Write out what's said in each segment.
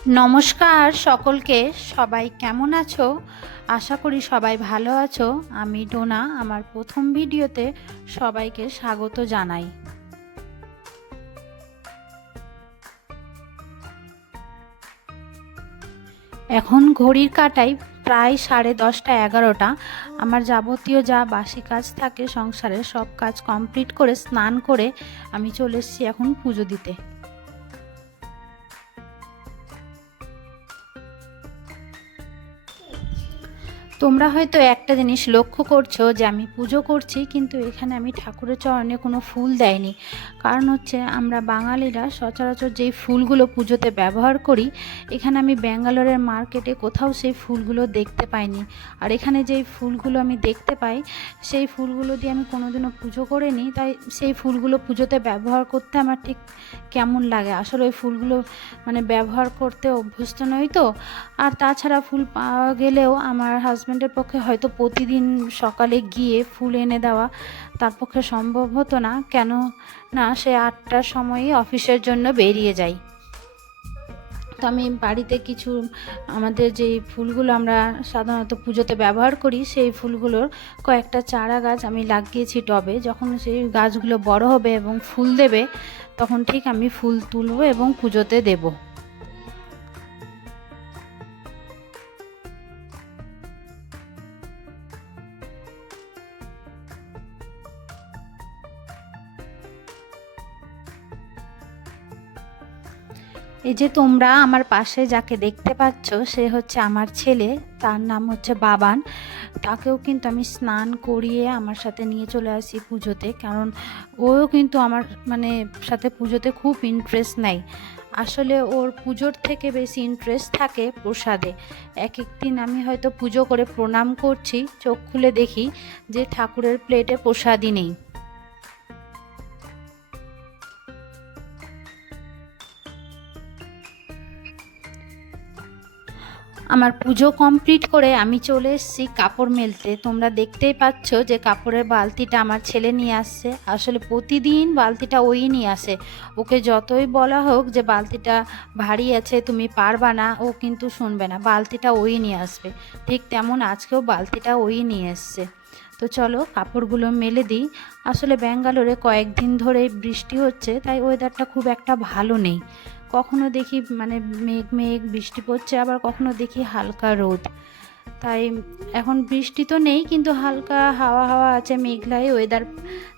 নমস্কার সকলকে। সবাই কেমন আছো? আশা করি সবাই ভালো আছো। আমি ডোনা, আমার প্রথম ভিডিওতে সবাইকে স্বাগত জানাই। এখন ঘড়ির কাঁটায় প্রায় 10:30 11টা। আমার যাবতীয় যা বাসি কাজ থাকে সংসারে সব কাজ কমপ্লিট করে স্নান করে আমি চলে এসেছি এখন পুজো দিতে। তোমরা হয়তো একটা জিনিস লক্ষ্য করছো যে আমি পুজো করছি, কিন্তু এখানে আমি ঠাকুরের চরণে কোনো ফুল দেয়নি। কারণ হচ্ছে আমরা বাঙালিরা সচরাচর যেই ফুলগুলো পুজোতে ব্যবহার করি, এখানে আমি ব্যাঙ্গালোরের মার্কেটে কোথাও সেই ফুলগুলো দেখতে পাইনি। আর এখানে যেই ফুলগুলো আমি দেখতে পাই, সেই ফুলগুলো দিয়ে আমি কোনোদিনও পুজো করিনি। তাই সেই ফুলগুলো পুজোতে ব্যবহার করতে আমার ঠিক কেমন লাগে। আসলে ওই ফুলগুলো ব্যবহার করতে অভ্যস্ত নই তো। আর তাছাড়া ফুল পাওয়া গেলেও আমার হাজব্যান্ডের পক্ষে হয়তো প্রতিদিন সকালে গিয়ে ফুল এনে দেওয়া তার পক্ষে সম্ভব হতো না, কেন না সে 8টার সময়ই অফিসের জন্য বেরিয়ে যায়। তো আমি বাড়িতে কিছু আমাদের যেই ফুলগুলো আমরা সাধারণত পুজোতে ব্যবহার করি, সেই ফুলগুলোর কয়েকটা চারা গাছ আমি লাগিয়েছি টবে। যখন সেই গাছগুলো বড় হবে এবং ফুল দেবে, তখন ঠিক আমি ফুল তুলব এবং পুজোতে দেবো। এই যে তোমরা আমার পাশে যাকে দেখতে পাচ্ছ, সে হচ্ছে আমার ছেলে। তার নাম হচ্ছে বাবান। তাকেও কিন্তু আমি স্নান করিয়ে আমার সাথে নিয়ে চলে আসি পুজোতে, কারণ ওও কিন্তু আমার সাথে পুজোতে খুব ইন্টারেস্ট নেয়। আসলে ওর পুজোর থেকে বেশি ইন্টারেস্ট থাকে প্রসাদে। এক এক দিন আমি হয়তো পুজো করে প্রণাম করছি, চোখ খুলে দেখি যে ঠাকুরের প্লেটে প্রসাদই নেই। আমার পুজো কমপ্লিট করে আমি চলে এসেছি কাপড় মেলতে। তোমরা দেখতেই পাচ্ছ যে কাপড়ের বালতিটা আমার ছেলে নিয়ে আসছে। আসলে প্রতিদিন বালতিটা ওই নিয়ে আসে। ওকে যতই বলা হোক যে বালতিটা ভারী আছে, তুমি পারবা না, ও কিন্তু শুনবে না, বালতিটা ওই নিয়ে আসবে। ঠিক তেমন আজকেও বালতিটা ওই নিয়ে এসছে। তো চলো কাপড়গুলো মেলে দিই। আসলে ব্যাঙ্গালোরে কয়েকদিন ধরে বৃষ্টি হচ্ছে, তাই ওয়েদারটা খুব একটা ভালো নেই। কখনো দেখি মেঘ মেঘ বৃষ্টি পড়ছে, আবার কখনো দেখি হালকা রোদ। তাই এখন বৃষ্টি তো নেই, কিন্তু হালকা হাওয়া হাওয়া আছে, মেঘলাই ওয়েদার।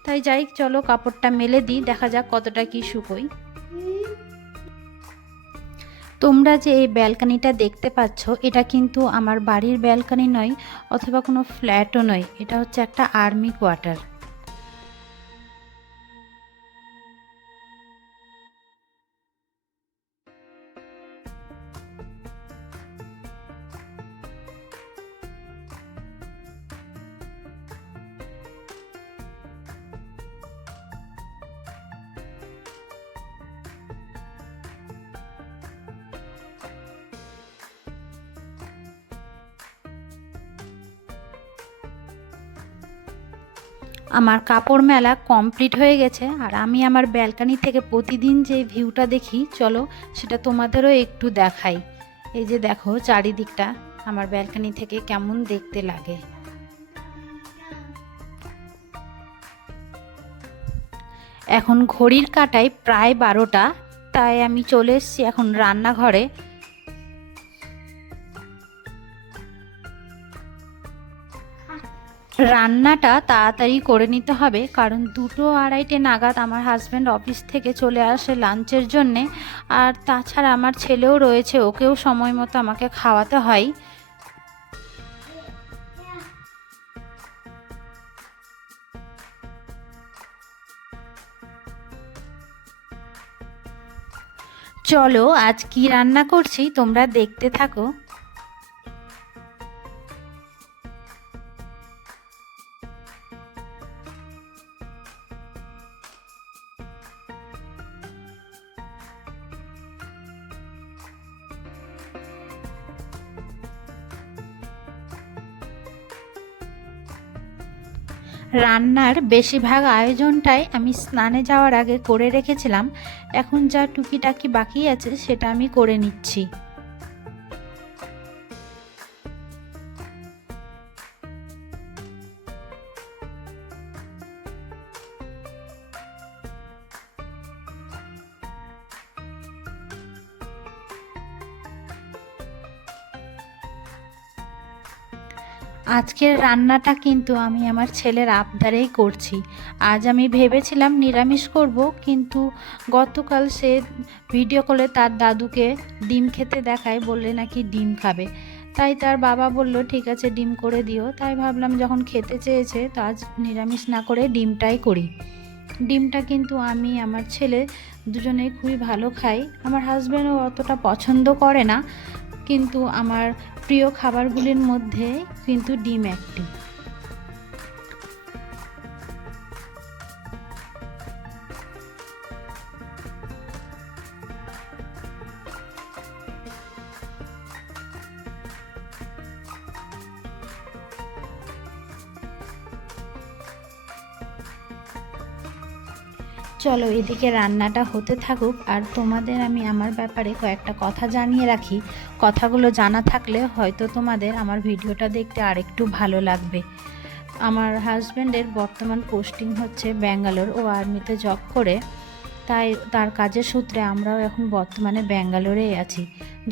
তাই যাই, চলো কাপড়টা মেলে দিই, দেখা যাক কতটা কি শুকোই। তোমরা যে এই ব্যালকানিটা দেখতে পাচ্ছ, এটা কিন্তু আমার বাড়ির ব্যালকানি নয়, অথবা কোনো ফ্ল্যাটও নয়। এটা হচ্ছে একটা আর্মি কোয়ার্টার। আমার কাপড় মেলা কমপ্লিট হয়ে গেছে, আর আমি আমার ব্যালকানি থেকে প্রতিদিন যে ভিউটা দেখি, চলো সেটা তোমাদেরও একটু দেখাই। এই যে দেখো চারিদিকটা আমার ব্যালকানি থেকে কেমন দেখতে লাগে। এখন ঘড়ির কাঁটায় প্রায় 12টা। তাই আমি চলে এসেছি এখন রান্নাঘরে। রান্নাটা তাড়াতাড়ি করে নিতে হবে, কারণ 2টো 2:30 নাগাদ আমার হাজব্যান্ড অফিস থেকে চলে আসে লাঞ্চের জন্যে। আর তাছাড়া আমার ছেলেও রয়েছে, ওকেও সময় মতো আমাকে খাওয়াতে হয়। চলো আজ কি রান্না করছি তোমরা দেখতে থাকো। রান্নার বেশিরভাগ আয়োজনটাই আমি স্নানে যাওয়ার আগে করে রেখেছিলাম। এখন যা টুকিটাকি বাকি আছে সেটা আমি করে নিচ্ছি। আজকের রান্নাটা কিন্তু আমি আমার ছেলের আবদারেই করছি। আজ আমি ভেবেছিলাম নিরামিষ করব, কিন্তু গতকাল সে ভিডিও কলে তার দাদুকে ডিম খেতে দেখায়, বললে নাকি ডিম খাবে। তাই তার বাবা বলল ঠিক আছে ডিম করে দিও। তাই ভাবলাম যখন খেতে চেয়েছে তো আজ নিরামিষ না করে ডিমটাই করি। ডিমটা কিন্তু আমি আমার ছেলে দুজনেই খুবই ভালো খাই। আমার হাজব্যান্ডও অতটা পছন্দ করে না, কিন্তু আমার প্রিয় খাবারগুলির মধ্যে কিন্তু ডিম একটি। চলো এদিকে রান্নাটা হতে থাকুক, আর তোমাদের আমি আমার ব্যাপারে কয়েকটা কথা জানিয়ে রাখি। কথাগুলো জানা থাকলে হয়তো তোমাদের আমার ভিডিওটা দেখতে আরেকটু ভালো লাগবে। আমার হাজব্যান্ডের বর্তমান পোস্টিং হচ্ছে ব্যাঙ্গালোর, ও আর্মিতে জব করে। তাই তার কাজের সূত্রে আমরাও এখন বর্তমানে ব্যাঙ্গালোরেই আছি।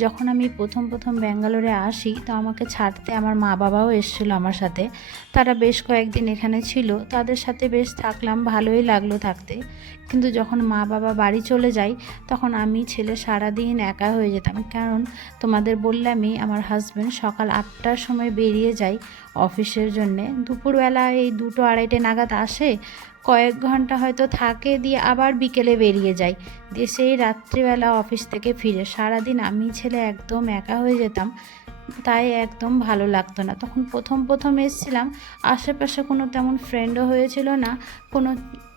যখন আমি প্রথম ব্যাঙ্গালোরে আসি তো আমাকে ছাড়তে আমার মা বাবাও এসেছিলো আমার সাথে। তারা বেশ কয়েকদিন এখানে ছিল, তাদের সাথে বেশ থাকলাম, ভালোই লাগলো থাকতে। কিন্তু যখন মা বাবা বাড়ি চলে যায় তখন আমি ছেলে সারাদিন একা হয়ে যেতাম। কারণ তোমাদের বললামই আমার হাজব্যান্ড সকাল 8টার সময় বেরিয়ে যায় অফিসের জন্যে, দুপুরবেলা এই 2-2-2:30 নাগাদ আসে, কয়েক ঘন্টা হয়তো থাকে, দিয়ে আবার বিকেলে বেরিয়ে যায়, দিয়ে সেই রাত্রিবেলা অফিস থেকে ফিরে। সারাদিন আমি ছেলে একদম একা হয়ে যেতাম, তাই একদম ভালো লাগতো না। তখন প্রথম এসেছিলাম, আশেপাশে কোনো তেমন ফ্রেন্ডও হয়েছিল না, কোনো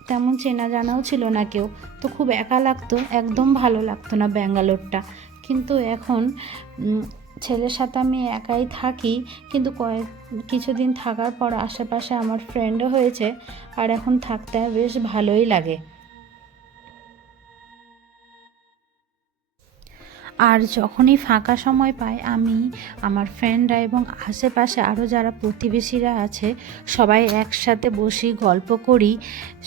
তেমন চেনা জানাও ছিল না কেউ, তো খুব একা লাগতো, একদম ভালো লাগতো না ব্যাঙ্গালোরটা। কিন্তু এখন ছেলের সাথে আমি একাই থাকি, কিন্তু কিছুদিন থাকার পর আশেপাশে আমার ফ্রেন্ডও হয়েছে, আর এখন থাকতে বেশ ভালোই লাগে। আর যখনই ফাঁকা সময় পাই আমি, আমার ফ্রেন্ডরা এবং আশেপাশে আরও যারা প্রতিবেশীরা আছে সবাই একসাথে বসি, গল্প করি,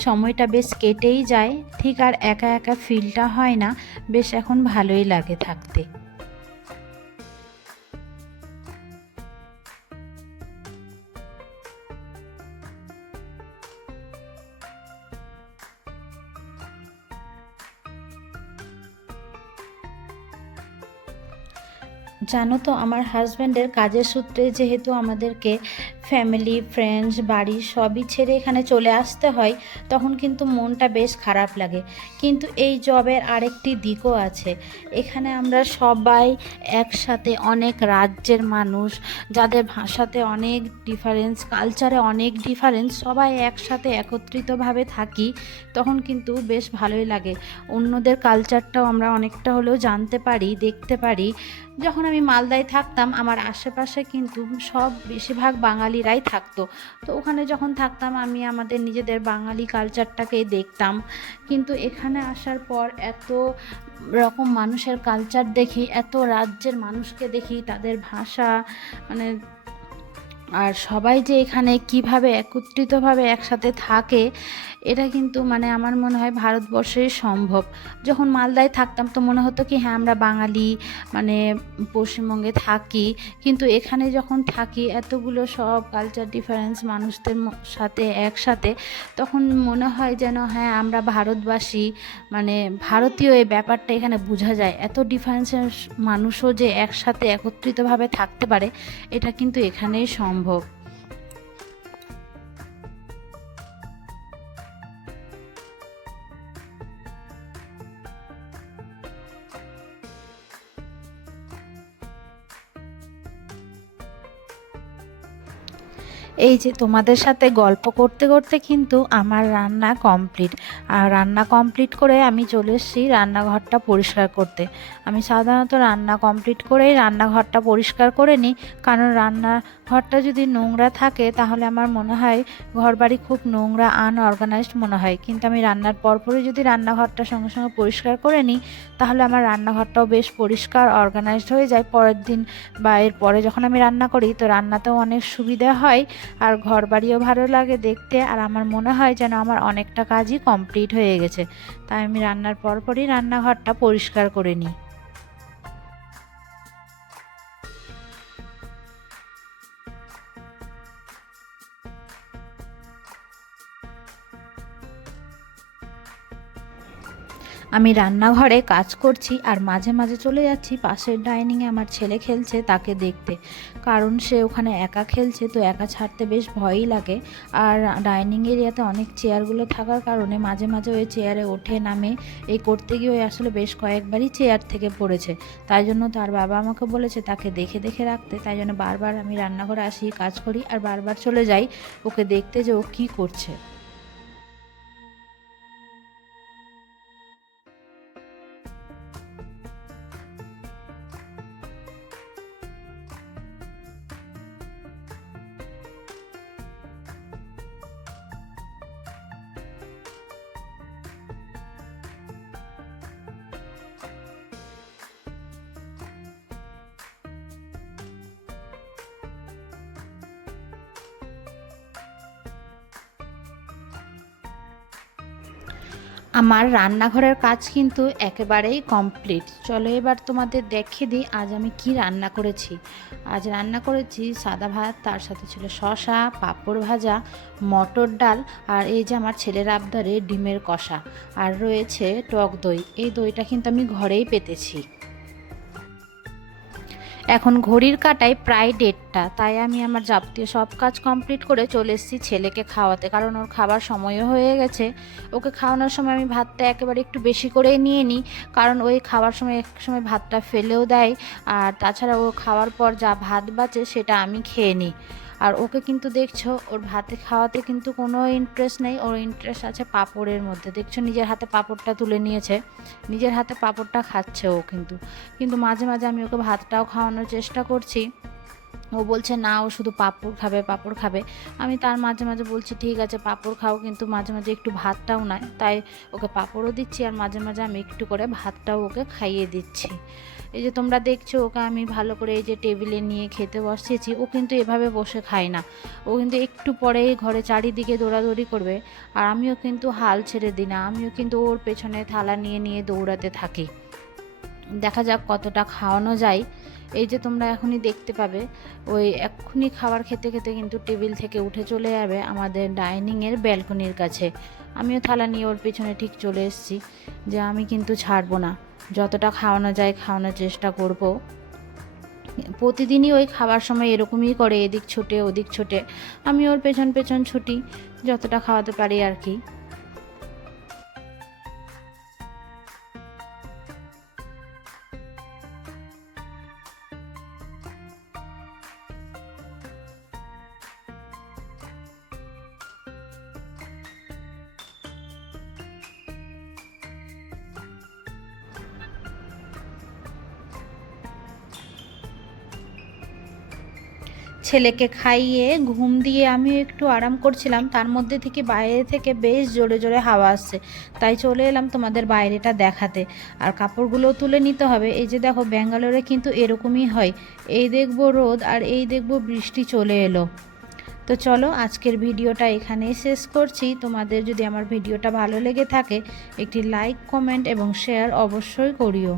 সময়টা বেশ কেটেই যায়, ঠিক আর একা একা ফিলটা হয় না, বেশ এখন ভালোই লাগে থাকতে। জানো তো আমার হাজব্যান্ডের কাজের সূত্রে যেহেতু আমাদেরকে ফ্যামিলি, ফ্রেন্ডস, বাড়ি সবই ছেড়ে এখানে চলে আসতে হয়, তখন কিন্তু মনটা বেশ খারাপ লাগে। কিন্তু এই জবের আরেকটি দিকও আছে, এখানে আমরা সবাই একসাথে, অনেক রাজ্যের মানুষ, যাদের ভাষাতে অনেক ডিফারেন্স, কালচারে অনেক ডিফারেন্স, সবাই একসাথে একত্রিতভাবে থাকি, তখন কিন্তু বেশ ভালোই লাগে। অন্যদের কালচারটাও আমরা অনেকটা হলেও জানতে পারি, দেখতে পারি। যখন আমি মালদায় থাকতাম আমার আশেপাশে কিন্তু সব বেশিরভাগ বাঙালিরাই থাকতো, তো ওখানে যখন থাকতাম আমি আমাদের নিজেদের বাঙালি কালচারটাকেই দেখতাম। কিন্তু এখানে আসার পর এত রকম মানুষের কালচার দেখি, এত রাজ্যের মানুষকে দেখি, তাদের ভাষা, মানে আর সবাই যে এখানে কিভাবে একত্রিতভাবে একসাথে থাকে, এটা কিন্তু মানে আমার মনে হয় ভারতবর্ষেই সম্ভব। যখন মালদায় থাকতাম তো মনে হতো কি হ্যাঁ আমরা বাঙালি, মানে পশ্চিমবঙ্গে থাকি, কিন্তু এখানে যখন থাকি এতগুলো সব কালচার ডিফারেন্স মানুষদের সাথে একসাথে, তখন মনে হয় যেন হ্যাঁ আমরা ভারতবাসী, মানে ভারতীয়, এই ব্যাপারটা এখানে বোঝা যায়। এত ডিফারেন্সের মানুষও যে একসাথে একত্রিতভাবে থাকতে পারে, এটা কিন্তু এখানেই সম্ভব। এই যে তোমাদের সাথে গল্প করতে করতে কিন্তু আমার রান্না কমপ্লিট। আর রান্না কমপ্লিট করে আমি চলে এসেছি রান্নাঘরটা পরিষ্কার করতে। আমি সাধারণত রান্না কমপ্লিট করেই রান্নাঘরটা পরিষ্কার করে নিই, কারণ রান্নাঘরটা যদি নোংরা থাকে তাহলে আমার মনে হয় ঘরবাড়ি খুব নোংরা, আনঅর্গানাইজড মনে হয়। কিন্তু আমি রান্নার পরপরই যদি রান্নাঘরটা সঙ্গে সঙ্গে পরিষ্কার করে নিই, তাহলে আমার রান্নাঘরটাও বেশ পরিষ্কার, অর্গানাইজড হয়ে যায়। পরের দিন বা এর পরে যখন আমি রান্না করি তো রান্নাতেও অনেক সুবিধা হয়, আর ঘর বাড়িও ভালো লাগে দেখতে, আর আমার মনে হয় যেন আমার অনেকটা কাজই কমপ্লিট হয়ে গেছে। তাই আমি রান্নার পরপরই রান্নাঘরটা পরিষ্কার করে নিই। আমি রান্নাঘরে কাজ করছি আর মাঝে মাঝে চলে যাচ্ছি পাশের ডাইনিংয়ে আমার ছেলে খেলছে তাকে দেখতে, কারণ সে ওখানে একা খেলছে, তো একা ছাড়তে বেশ ভয়ই লাগে। আর ডাইনিং এরিয়াতে অনেক চেয়ারগুলো থাকার কারণে মাঝে মাঝে ওই চেয়ারে ওঠে নামে, এই করতে গিয়ে ওই আসলে বেশ কয়েকবারই চেয়ার থেকে পড়েছে। তাই জন্য তার বাবা আমাকে বলেছে তাকে দেখে দেখে রাখতে, তাই জন্য বারবার আমি রান্নাঘরে আসি, কাজ করি আর বারবার চলে যাই ওকে দেখতে যে ও কী করছে। আমার রান্নাঘরের কাজ কিন্তু একেবারেই কমপ্লিট। চলো এবার তোমাদের দেখিয়ে দিই আজ আমি কি রান্না করেছি। আজ রান্না করেছি সাদা ভাত, তার সাথে ছিল শসা, পাঁপড় ভাজা, মটর ডাল, আর এই যে আমার ছেলের আবদারে ডিমের কষা, আর রয়েছে টক দই। এই দইটা কিন্তু আমি ঘরেই পেতেছি। এখন ঘড়ির কাঁটায় প্রায় 1:30টা, তাই আমি আমার যাবতীয় সব কাজ কমপ্লিট করে চলে এসেছি ছেলেকে খাওয়াতে, কারণ ওর খাবার সময়ও হয়ে গেছে। ওকে খাওয়ানোর সময় আমি ভাতটা একেবারে একটু বেশি করেই নিয়ে নিই, কারণ ওই খাওয়ার সময় এক সময় ভাতটা ফেলেও দেয়, আর তাছাড়া ও খাওয়ার পর যা ভাত বাঁচে সেটা আমি খেয়ে নিই। আর ওকে কিন্তু দেখছো ওর ভাতে খাওয়াতে কিন্তু কোনো ইন্টারেস্ট নেই, ওর ইন্টারেস্ট আছে পাঁপড়ের মধ্যে। দেখছো নিজের হাতে পাঁপড়টা তুলে নিয়েছে, নিজের হাতে পাঁপড়টা খাচ্ছে ও। কিন্তু মাঝে মাঝে আমি ওকে ভাতটাও খাওয়ানোর চেষ্টা করছি, ও বলছে না ও শুধু পাঁপড় খাবে পাঁপড় খাবে। আমি তার মাঝে মাঝে বলছি ঠিক আছে পাঁপড় খাও, কিন্তু মাঝে মাঝে একটু ভাতটাও নয়, তাই ওকে পাঁপড়ও দিচ্ছি আর মাঝে মাঝে আমি একটু করে ভাতটাও ওকে খাইয়ে দিচ্ছি। এই যে তোমরা দেখছো ওকে আমি ভালো করে এই যে টেবিলে নিয়ে খেতে বসিয়েছি, ও কিন্তু এভাবে বসে খায় না, ও কিন্তু একটু পরেই ঘরে চারিদিকে দৌড়াদৌড়ি করবে। আর আমিও কিন্তু হাল ছেড়ে দিই না, আমিও কিন্তু ওর পেছনে থালা নিয়ে নিয়ে দৌড়াতে থাকি। দেখা যাক কতটা খাওয়ানো যায়। এই যে তোমরা এখনই দেখতে পাবে ওই এক্ষুনি খাবার খেতে খেতে কিন্তু টেবিল থেকে উঠে চলে যাবে আমাদের ডাইনিংয়ের ব্যালকনির কাছে। আমিও থালা নিয়ে ওর পিছনে ঠিক চলে এসেছি, যে আমি কিন্তু ছাড়বো না, যতটা খাওয়ানো যায় খাওয়ানোর চেষ্টা করব। প্রতিদিনই ওই খাবার সময় এরকমই করে, এদিক ছোটে ওদিক ছোটে, আমি ওর পেছন পেছন ছুটি যতটা খাওয়াতে পারি আর কি। ছেলেকে খাইয়ে ঘুম দিয়ে আমিও একটু আরাম করছিলাম, তার মধ্যে থেকে বাইরে থেকে বেশ জোরে জোরে হাওয়া আসছে, তাই চলে এলাম তোমাদের বাইরেটা দেখাতে। আর কাপড়গুলোও তুলে নিতে হবে। এই যে দেখো ব্যাঙ্গালোরে কিন্তু এরকমই হয়, এই দেখবো রোদ আর এই দেখবো বৃষ্টি চলে এলো। তো চলো আজকের ভিডিওটা এখানেই শেষ করছি। তোমাদের যদি আমার ভিডিওটা ভালো লেগে থাকে একটি লাইক, কমেন্ট এবং শেয়ার অবশ্যই করিও।